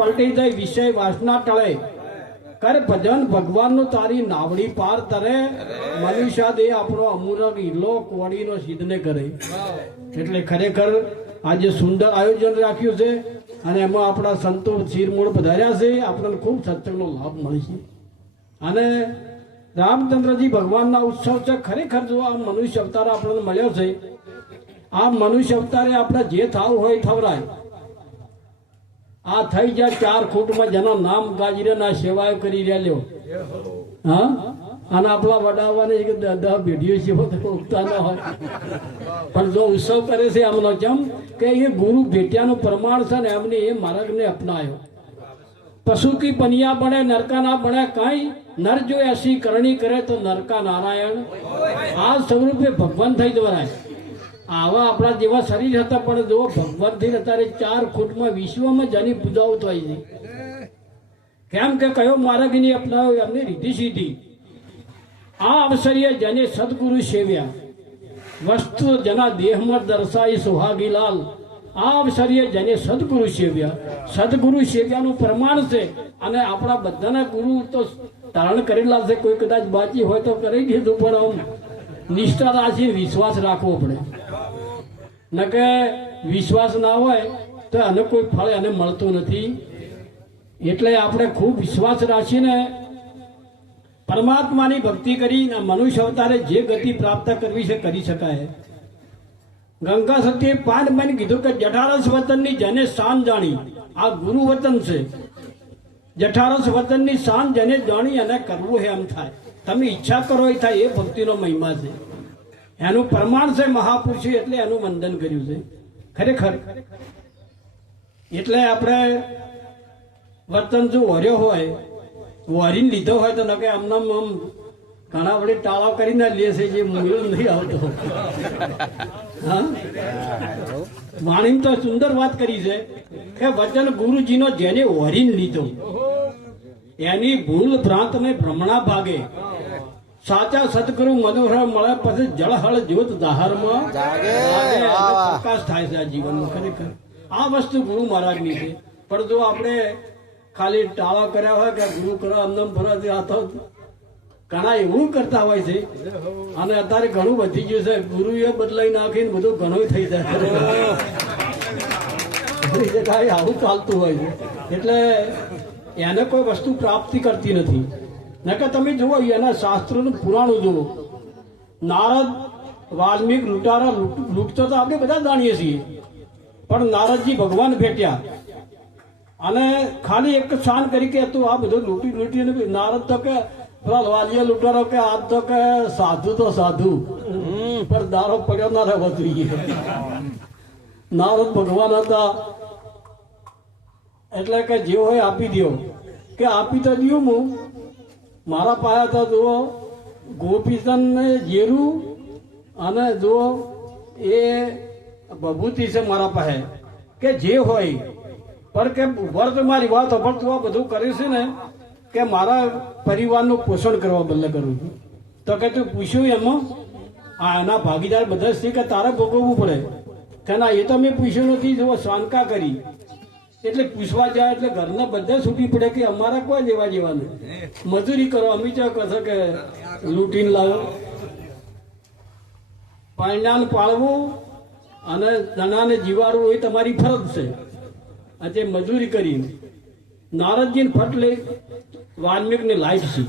પલટી જાય વિષય વાસના ટળે. કર ભજન ભગવાનનું તારી નાવડી પાર તરે. મનુષ્ય દે આપણો અમૂરક હિલ્લો સિદ્ધ સિદ્ધને કરે. એટલે ખરેખર આજે સુંદર આયોજન રાખ્યું છે અને એમાં આપણા સંતો શિરમૂળ પધાર્યા છે. આપણને ખૂબ સત્સંગનો લાભ મળશે અને રામચંદ્રજી ભગવાનના ઉત્સવ છે. ખરેખર જો આ મનુષ્ય અવતાર આપણને મળ્યો છે, આ મનુષ્ય અવતારે આપણે જે થાવું હોય થવરાય આ થઈ જાય ચાર ખૂટમાં જેના નામ ગાજરે ના સેવાય કરી રહ્યા હા? અને આપણા વડાવવાને કે દહ ભેડીઓ સેવો બધા ઉગતા ન હોય. પણ જો ઉત્સવ કરે છે એમનો ચમ કે એ ગુરુ ભેટ્યાનું પ્રમાણ છે ને એમને એ માર્ગને અપનાયો. પશુ કી પનિયા બને નરકા ના બને કાંઈ? નર જો એસી કરણી કરે તો નરકા નારાયણ. આ સ્વરૂપે ભગવાન થઈ જવાય આવા આપણા જેવા શરીર હતા, પણ જો ભગવાનથી અત્યારે ચાર ખૂટમાં વિશ્વમાં જેની પૂજાઓ થઈ છે. કેમ કે કયો માર્ગ નહીં અપનાવ્યો એમની રીતિ સીધી. આ અવસરીએ જેને સદગુરુ સેવ્યા. વસ્તુ જેના દેહમાં દર્શાઈ સુહાગીલાલ, આ અવસરીએ જેને સદગુરુ સેવ્યા. સદગુરુ સેવ્યાનું પ્રમાણ છે અને આપણા બધાના ગુરુ તો ધારણ કરેલા છે, કોઈ કદાચ બાકી હોય તો કરી દીધું પણ આમ. નિષ્ઠા રાખી, વિશ્વાસ રાખવો પડે. ન કે વિશ્વાસ ના હોય તો એને કોઈ ફળ એને મળતું નથી. એટલે આપણે ખૂબ વિશ્વાસ રાખીને પરમાત્માની ભક્તિ કરીને મનુષ્ય અવતારે જે ગતિ પ્રાપ્ત કરવી છે કરી શકાય. ગંગા સતીએ પાંચ મહિને કીધું કે જઠારસ વતનની જેને શાન જાણી, આ ગુરુ વતન છે. જઠારસ વતનની શાન જેને જાણી અને કરવું એમ થાય. તમે ઈચ્છા કરો એ થાય, એ ભક્તિનો મહિમા છે. એનું પ્રમાણ છે મહાપુરુષે એટલે એનું વંદન કર્યું છે. ખરેખર. એટલે આપણે વર્તન જો વર્યો હોય વરીને લીધો હોય તો નકે આમને આમ ઘણા વડે ટાળા કરીને લે છે જે મૂળ નહીં આવતો. હા? વાણીમાં તો સુંદર વાત કરી છે કે વચન ગુરુજીનો જેને વરીને લીધો, એની ભૂલ ભ્રાંત ને ભ્રમણા ભાગે સાચા સદગુરુ મધુર મળે પછી જળહળ જ્યોત દાહરમાં. પ્રકાશ થાય છે આ જીવનમાં ખરેખર. આ વસ્તુ ગુરુ મહારાજની છે. પણ જો આપણે ખાલી ટાળા કર્યા હોય કે ગુરુ કરો અમનમ ભરો આ તો ઘણા એવું કરતા હોય છે. અને અત્યારે ઘણું વધી ગયું છે. ગુરુ એ બદલાઈ નાખીને બધું ઘણું થઈ જાય આવું ચાલતું હોય છે. એટલે એને કોઈ વસ્તુ પ્રાપ્તિ કરતી નથી. નકર તમે જુઓ એના શાસ્ત્રોનું પુરાણું જુઓ. નારદ વાલ્મીક લૂંટારા લૂંટ- લૂંટતો તો આપણે બધા જાણીએ છીએ. પણ નારદજી ભગવાન ભેટ્યા. અને ખાલી એક શાન કરી કે તું આ બધું લૂંટી લૂંટીને નારદ તો કે પેલા વાલીએ લૂંટારો કે આ તો કે સાધુ તો સાધુ. પણ દારો પડ્યો ના રહેવો જોઈએ. નારદ ભગવાન હતા. એટલે કે જે હોય આપી દ્યો. કે આપી તો દઉં હું મારા પાયા તો જુઓ ગોપીચંદ ને જીરું અને જુઓ, એ ભભૂતિ છે મારા પાસે. કે જે હોય, પણ કે વર્ત મારી વાત, પણ તું આ બધું કર્યું છે ને, કે મારા પરિવારનું પોષણ કરવા બદલે કરું છું. તો કે તું પૂછ્યું એમાં, આ એના ભાગીદાર બધા છે કે તારે ભોગવવું પડે? કે એ તો મેં પૂછ્યું નથી જો શાંકા કરી. એટલે પૂછવા જાય એટલે ઘરના બધા છૂટી પડે કે અમારા કોઈ લેવા જેવા નહીં. મજૂરી કરો અમે ચો કહો કે લૂંટીને લાવો? પાંડાને પાળવું અને ધનાને જીવાડવું એ તમારી ફરજ છે. આજે મજૂરી કરીને નારદજીને ફટ લઈ વાલ્મિકને લાઈફ છે.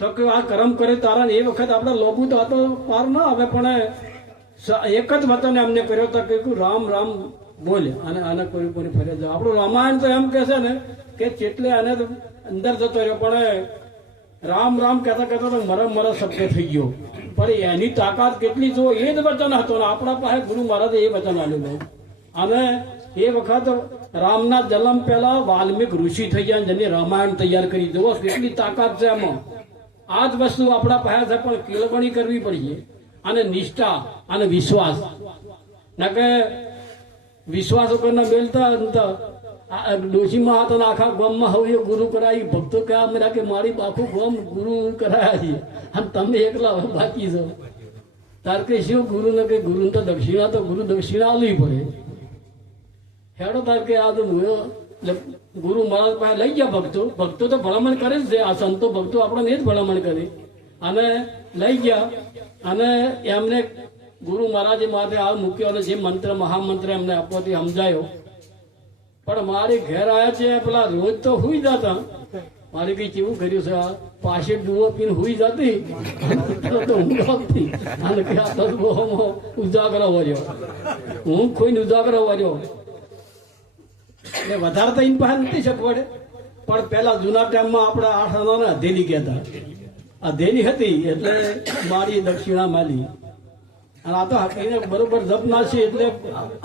તો કે આ કરમ કરે તારા એ વખત આપણે લોભુ તો હતો પાર ના આવે પણ એક જ વતને અમને કર્યો તો કે રામ રામ બોલે, અને આને કોઈ કોઈ ફરિયાદ આપણું રામાયણ તો એમ કહેશે ને કે ચેટલે આને અંદર જતો રહ્યો, પણ રામ રામ કહેતા કહેતા તો મરમ મરમ શબ્દ થઈ ગયો. પણ એની તાકાત કેટલી જો એ જ વચન હતો ને, આપણા પાસે ગુરુ મહારાજે એ વચન આપ્યું અને એ વખત રામના જન્મ પહેલા વાલ્મીક ઋષિ થઈ ગયા જેને રામાયણ તૈયાર કરી. જુઓ કેટલી તાકાત છે એમાં. આ જ વસ્તુ આપણા પાસે છે, પણ કેળવણી કરવી પડીએ. અને નિષ્ઠા અને વિશ્વાસ. ના કે વિશ્વાસ કરીને બેલતા ન તો આ ડોશીમાં હતા આખા ગામમાં હવે ગુરુ કરાવી ભક્તો કહેવા મેરા કે મારી આખું ગામ ગુરુ કરાયા છે અને તમે એકલા બાકી છો. તાર કે શું ગુરુ ને કે ગુરુ તો દક્ષિણા તો ગુરુ દક્ષિણા આલવી પડે. હેડો તાર કે આ તો ગુરુ મહારાજ પાસે લઈ ગયા ભક્તો. ભક્તો તો ભલામણ કરે જ છે. આ સંતો ભક્તો આપણને જ ભલામણ કરે. અને લઈ ગયા. અને એમને ગુરુ મહારાજે માથે આ મૂક્યો અને જે મંત્ર, મહામંત્ર એમને આપવાથી સમજાયો. પણ મારી ઘેર આવ્યા છે, પેલા રોજ તો હુઈ જતા. મારે કઈ કેવું કર્યું છે? આ ડુઓ પીને હુઈ જતી. તો ઊંઘ વર્યો. હું ખોઈને ઉજાગરો વર્યો. એટલે વધારે તો ઇન પાસે નથી શકવડે. પણ પેલા જૂના ટાઈમમાં આપણે આઠ અધેલી કહેતા. અધેલી હતી એટલે મારી દક્ષિણા માલી. અને આ તો એને બરોબર જપ ના છે એટલે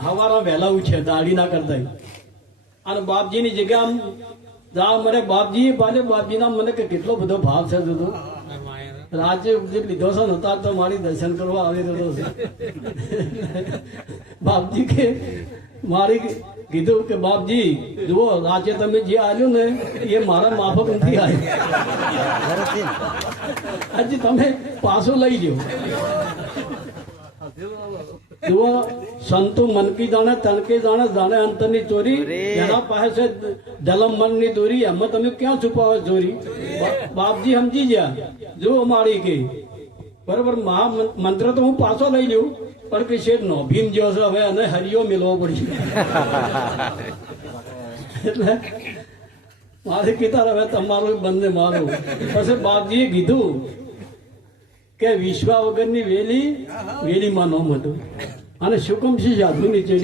હવારા વહેલા છે દાઢી ના કરતા અને બાપજીની જગ્યા જા મને બાપજી પાછળ બાપજીના મને કે કેટલો બધો ભાવ છે જુદો રાજ્ય જે લીધો છે ને તો મારી દર્શન કરવા આવી રહ્યો છે. બાપજી કે મારી કીધું કે બાપજી જુઓ રાજ્ય તમે જે આવ્યો ને એ મારા માફક નથી આવ્યું હજી તમે પાછું લઈ લ્યો જુઓ સંતુ મનકી જાણે તનકી જાણે જાણે અંતરની ચોરી. એના પાસે દલમ મનની દોરી. એમાં તમે ક્યાં છુપાવો ચોરી? બાપજી સમજી ગયા. જુઓ મારી કે. બરોબર મહા મંત્ર તો હું પાછો લઈ લઉં પણ કે શેઠ નો ભીમ જેવો છે હવે અને હરિયો મેળવો પડશે. એટલે મારે કીધા હવે તમારું બંને મારું. પછી બાપજીએ કીધું કે વિશ્વા વગરની વેલી, વેલીમાં ન હતું અને શુકમસિંહ સાધુ નીચે?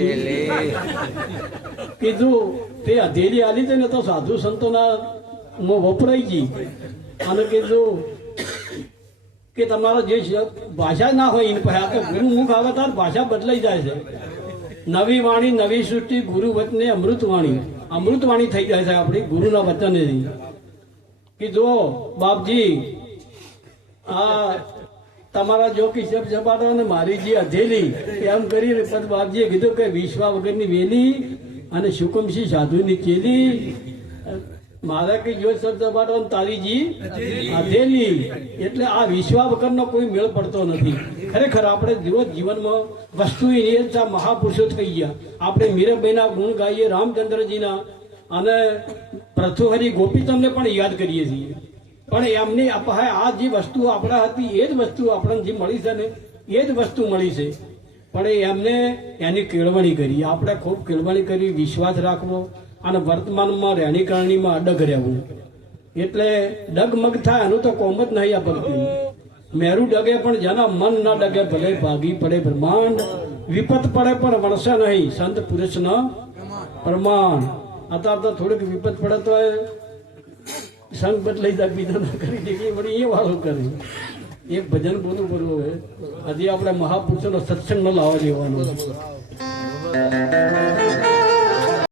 કીધું, તે અધેરી આલી હતી ને તો સાધુ સંતોના મો વપરાઈ ગઈ. અને કીધું કે તમારો જે ભાષા ના હોય એની પાસે ગુરુ મુખ આવે તાર ભાષા બદલાઈ જાય છે. નવી વાણી, નવી સૃષ્ટિ ગુરુ વચને અમૃત વાણી. અમૃત વાણી થઈ જાય છે આપણી, ગુરુના વચન કે જો બાપજી, આ તમારા જો કિશબ જપાટો અને મારી જે અધેલી એમ કરીને પછી બાપજીએ કીધું કે વિશ્વા વગરની વેલી અને શુકમસિંહ સાધુની ચેલી. મારા કે જો શબ્દ જપાટો અને તારી અધેલી. એટલે આ વિશ્વા વગરનો કોઈ મેળ પડતો નથી. ખરેખર આપણે જીવો જીવનમાં વસ્તુ એ મહાપુરુષો થઈ ગયા. આપણે મીરાબાઈના ગુણ ગાઈએ રામચંદ્રજીના. અને પ્રથુહરી ગોપીતમને પણ યાદ કરીએ છીએ. પણ એમની આ જે વસ્તુ આપણા હતી એ જ વસ્તુ આપણને જે મળી છે ને, એ જ વસ્તુ મળી છે. પણ એમને એની કેળવણી કરી. આપણે ખૂબ કેળવણી કરી, વિશ્વાસ રાખવો અને વર્તમાનમાં રહેણી કરણીમાં અડગ રહેવું. એટલે ડગમગ થાય એનું તો કોમ જ નહીં આ ભક્તિ. ડગે પણ જેના મન ન ડગે, ભલે ભાગી પડે બ્રહ્માંડ. વિપત પડે પણ વણસે નહીં. સંત પુરુષના પ્રમાણ. અત્યારે તો થોડીક વિપત પડે તો સંગ બદલાઈ જાય, બીજા ના કરી દે કે વળી એ વાળો કરી. એક ભજન બોલું કરવું હવે. હજી આપણે મહાપુરુષોનો સત્સંગ ન લાવવા દેવાનો.